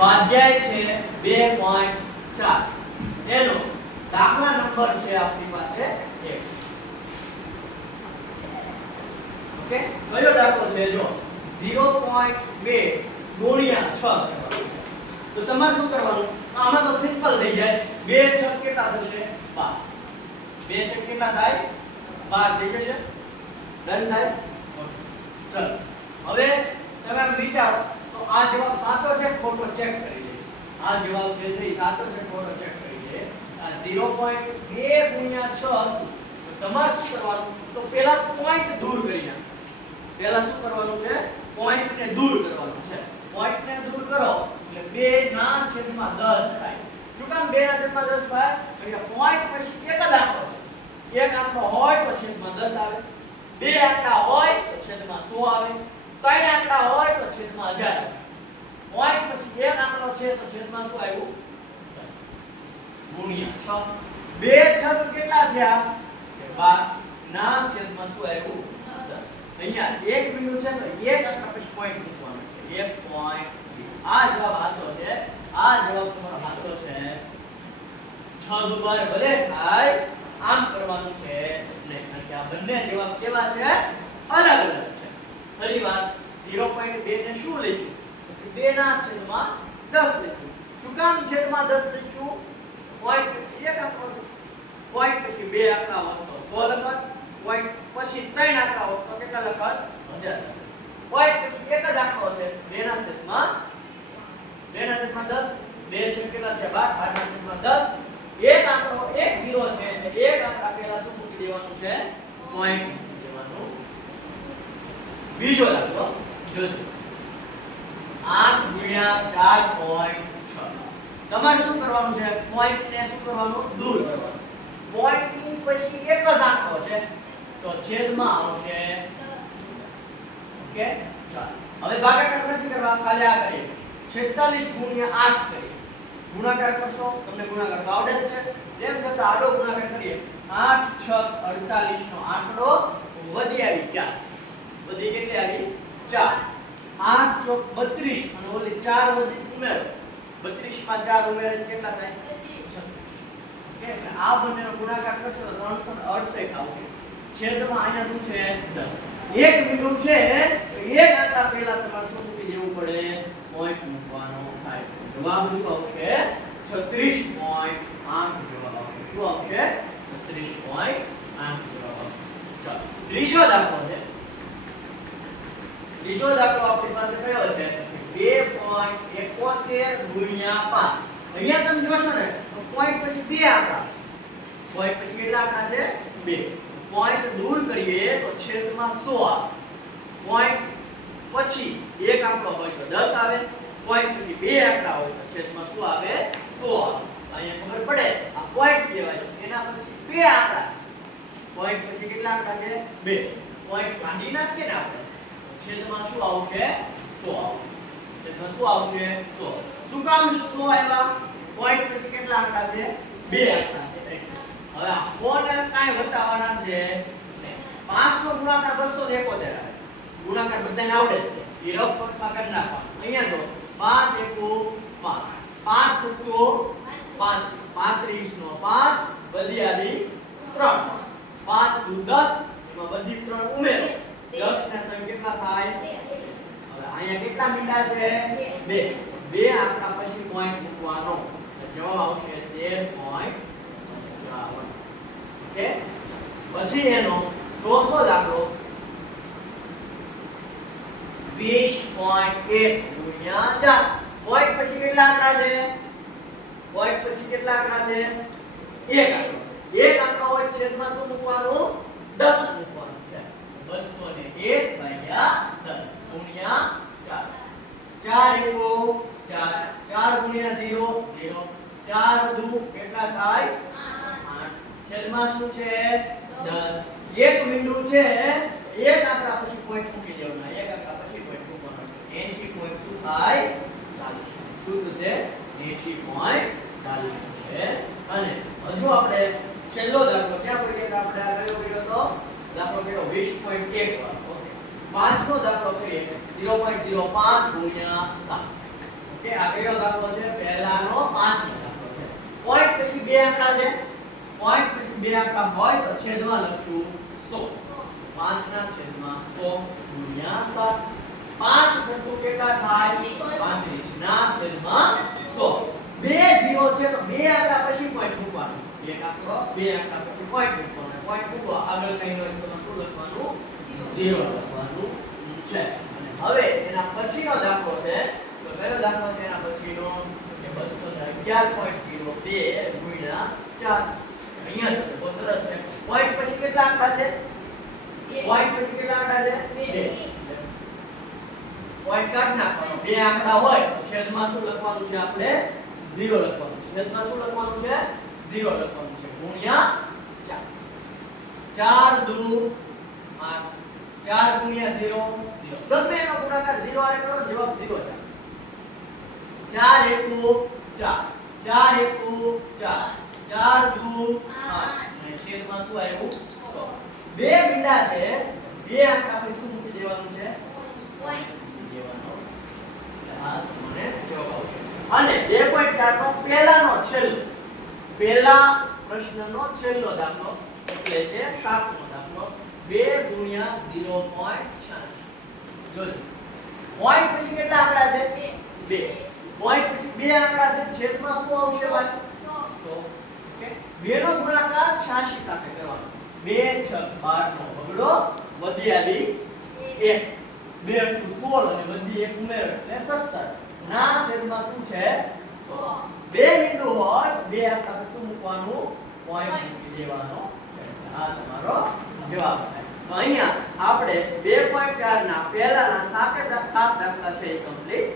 સ્વાધ્યાય છે બે પોઈન્ટ ચાર. એનો દાખલા નંબર છે આપણી પાસે એક. ઓકે? કયો દાખલો છે? જો 0.2 ગુણ્યા 6 તો તમારે શું કરવાનું? આમાં તો સિમ્પલ થઈ જાય. બે છ કેટલા થશે? 12 બે છ કેટલા થાય? 12 થઈ જશે. ડન થાય? ચલો. હવે તમે વિચારો. તો આ જવાબ સાચો છે ખોટો ચેક કરી લે? આ જવાબ જે છે એ સાચો છે ખોટો ચેક કરી લે? આ 0.2 ગુણ્યા 6 હતું. તો તમારે શું કરવાનું? તો પહેલા પોઈન્ટ દૂર કરી નાખો. પહેલા શું કરવાનું છે? પોઈન્ટ ને દૂર કરવાનું છે. પોઈન્ટ ને દૂર કરો, એટલે 2 ના છેદમાં 10 થાય. શું કામ 2 ના છેદમાં 10 થાય? એટલે પોઈન્ટ પછી એક જ આંકડો છે. એક આંકડો હોય તો છેદમાં 10 આવે. બે આંકડા હોય તો છેદમાં 100 આવે. ત્રણ આંકડા હોય તો છેદમાં 1000 હોય પછી એક આંકડો છે તો છેદમાં શું આવ્યું? ગુણ્યા 6 બે છેદ કેટલા થયા? 12 ના, છેદમાં શું આવ્યું? 10 અહીંયા એક બિંદુ છે તો એક આંકડા પછી પોઈન્ટ મૂકવાનો છે. એક પોઈન્ટ આ જવાબ સાચો છે. આ જવાબ તમારો સાચો છે. છ દુબારે ભલે થાય, આમ કરવાનું છે નહીં. કે આ બંને જવાબ કેવા છે? અલગ અલગ છે. ફરી વાર 0.2 ને શું લખ્યું? 2 ના છેદમાં 10 લખ્યું. શું કામ છેદમાં 10 લખ્યું? પોઈન્ટ પછી એક આંકડો છે. પોઈન્ટ પછી બે આંકડા હોત તો 100 લખત પોઈન્ટ પછી ત્રણ આંકડા હોત તો કેટલા લખત 1000 પોઈન્ટ પછી એક જ આંકડો છે. બે ના છેદમાં બે ના છેદમાં 10 બે છેદ કેટલા છે 12 8 ના છેદમાં 10 એક આંકડો એક 0 છે. એટલે એક આંકડા પહેલા શું મૂકી દેવાનું છે? પોઈન્ટ બીજો દાખલો જોજો. 8 ગુણ્યા 4.6 તમારે શું કરવાનું છે? પોઈન્ટ ને શું કરવાનું? દૂર કરવાનું. પોઈન્ટની પછી એક જ આંકડો છે. તો છેદમાં આવશે. ઓકે? ચાલો. હવે ભાગાકાર નથી કરવા. ખાલી આ કરીએ. 46 ગુણ્યા 8 કરીએ. ગુણાકાર કરશો, તમને ગુણાકાર તો આવડે જ છે. તેમ છતાં આડો ગુણાકાર કરીએ. 8 6 48 નો આંકડો વધી આવી 4 વધી કેટલી આવી 4 8 ચોક 32 અને ઓલી 4 વધી ઉમેરો. 32 માં 4 ઉમેરે કેટલા થાય? ઓકે એટલે આ બંનેનો ગુણાકાર કરશો તો 368 આવશે. છેદમાં અહીંયા શું છે? 10 એક બિંદુ છે એક આંકડા પહેલા તમારે શું મૂકી દેવું પડે? પોઈન્ટ મૂકવાનો થાય. જવાબ શું આવશે? 36 પોઈન્ટ આઠ જવાબ આવશે. શું આવશે? 36 પોઈન્ટ આઠ જવાબ આવશે. ચાલો. ત્રીજો દાખલો છે ત્રીજો દાખલો આપણી પાસે કયો છે 2.71 ગુણ્યા 5 અહીંયા તમે જોશો ને, તો પોઈન્ટ પછી બે આંકડા પોઈન્ટ પછી કેટલા આંકડા છે? બે. પોઈન્ટ દૂર કરીએ તો છેદમાં 100 આવે. પોઈન્ટ પછી એક આંકડો હોય તો 10 આવે. પોઈન્ટ પછી બે આંકડા હોય તો છેદમાં શું આવે? 100 આવે. અહીંયા ખબર પડે? આ પોઈન્ટ કહેવાય. એના પછી બે આંકડા. પોઈન્ટ પછી કેટલા આંકડા છે? બે. પોઈન્ટ કાઢી નાખીએ ને આપણે છેદમાં શું આવશે? 100 આવશે છેદમાં શું આવશે? 100 શું કામ શું આવ્યા? પોઈન્ટ પછી કેટલા આંકડા છે? બે આંકડા છે. હવે આ 100 ને કાંઈ વટાવવાના છે. પાંચ નો ગુણાકાર 271 આવે. ગુણાકાર બધાને આવડે. એ રફ પટમાં કરી નાખવાનો. અહીંયા તો 5 એકુ 5 5 સત્તો 5 35 નો 5 બધી 3 5 દુ 10 એમાં બધી ત્રણ ઉમેરો. 10 ને 3 કેટલા થાય? હવે અહીંયા કેટલા મીંડા છે? બે. બે આંકડા પછી પોઈન્ટ મૂકવાનો. જવાબ આવશે 13.55 ઓકે? પછી એનો ચોથો દાખલો 20.1 ગુણ્યા 4 પોઈન્ટ પછી કેટલા આંકડા છે? પોઈન્ટ પછી કેટલા આંકડા છે? એક આંકડો. એક આંકડો હોય છેદમાં શું મૂકવાનું? 10 મૂકવાનું છે. 201 ભાગ્યા 10 ગુણ્યા 4 4 એકો 4 4 ગુણ્યા 0 0 4 દુ કેટલા થાય? 8 છેદમાં શું છે? 10 એક બિંદુ છે, એક આંકડા પછી પોઈન્ટ મૂકી દેવાના. એક આંકડા પછી પોઈન્ટ મૂકવાનો 80 પોઈન્ટ શું થાય? 40 શું થશે? 80 પોઈન્ટ 40 છે અને હજુ આપણે છેલ્લો દાખલો. ક્યાં પડીએ તો આપણે આ કયો કર્યો તો? દાખલો કર્યો 20.1 વાળો. ઓકે પાંચનો દાખલો કરીએ. 0.05 ગુણ્યા 7 કે આ કયો દાખલો છે? પહેલાનો પાંચમો દાખલો છે પોઈન્ટ પછી બે આંકડા છે. પોઈન્ટ પછી બે આંકડા હોય તો છેદમાં લખશું 100 5 ના છેદમાં 100 ગુણ્યા 7 પાંચ શંકુ કેટલા થાય? 35 ના છેદમાં 100 બે ઝીરો છે તો બે આંકડા પછી પોઈન્ટ મૂકવાનો. એક આંકડો, બે આંકડા પછી પોઈન્ટ મૂકવાનો. પોઈન્ટ મૂકો આગળ કઈ હોય તો શું લખવાનું? 0 લખવાનું છે. અને હવે એના પછીનો દાખલો છે. પહેલો દાખલો છે એના પછીનો કે 211.02 ગુણ્યા 4 અહીંયા છે બહુ સરસ છે પોઈન્ટ પછી કેટલા આંકડા છે પોઈન્ટ પછી કેટલા આંકડા છે બે. બે પોઈન્ટ કાઢ નાખવાનો બે આંકડા હોય છેદમાં શું લખવાનું છે આપણે 0 લખવાનું છે છેદમાં શું લખવાનું છે 0 લખવાનું છે ગુણ્યા 4 4 દુ 8 4 ગુણ્યા 0 0 ગમે એનો ગુણાકાર 0 આરે કરો જવાબ 0 છે 4 એકુ 4 4 એકુ 4 4 દુ 8 અને છેદમાં શું આવ્યું? 100 બે મીંડા છે. બે આંકડા પછી શું મૂકી દેવાનું છે? મૂકી દેવાનો. એટલે આ જવાબ આવશે. અને 2.4 નો પહેલાનો છેલ્લો. પહેલા પ્રશ્નનો છેલ્લો દાખલો. એટલે કે સાતમો દાખલો. 2 ગુણ્યા 0.86 જોજો. પોઈન્ટ પછી કેટલા આંકડા છે? બે. પોઈન્ટ બે આંકડા છે છેદમાં શું આવશે ભાઈ. 100 ઓકે? બે નો ગુણાકાર 86 સાથે કરવાનો. 2 6 12 નો બગડો વધ્યાલી 1 બે અટકું 16 અને બધી એક ઉમેરો એટલે 17 ના છેદમાં શું છે? બે બિંદુ હોય બે આંકડા શું મૂકવાનું? પોઈન્ટ મૂકી દેવાનો છે. આ તમારો જવાબ થાય. તો અહીંયા આપણે 2.4 ના પહેલાના સાત સાત દાખલા છે એ કમ્પ્લીટ